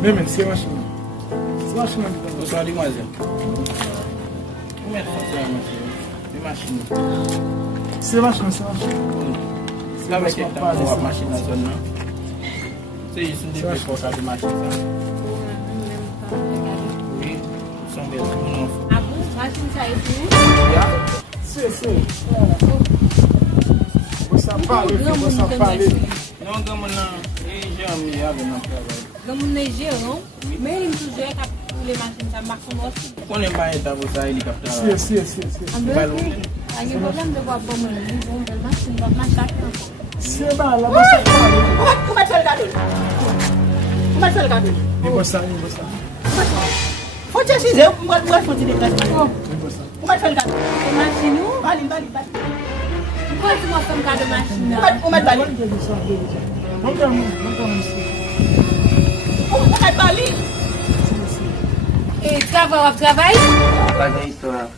Mesmo, se eu acho. Se eu acho que não. Bonsoir, demoiselle. Como é que funciona, ma machine? Se eu acho, se eu acho. Là, avec la machine dans la zone, non? C'est juste une dépense pour faire des machines, ça. Oui, ils sont bien. Ah bon, machine ça et tout. Se. Você fala, você fala. Non, comme on a, j'ai un milliard de notre travail. Comme on est gérant, mais il nous gère pour les machines, ça marche comme aussi. On est pas état pour ça, hélicoptère. Se. Il y a un problème de voir bon, mais machine va marcher. Se ba la você fala. Como é que ele tá doido? Como é que ele tá doido? E você. Pode ser eu, mas pode ser das mãos. E você. Como é que ele tá doido? C'est machine ou? Bali. Pourquoi tu m'as fait un cas de machine? Como é que bali? Não tem se. Como é que bali? Et travail? Pas d'histoire.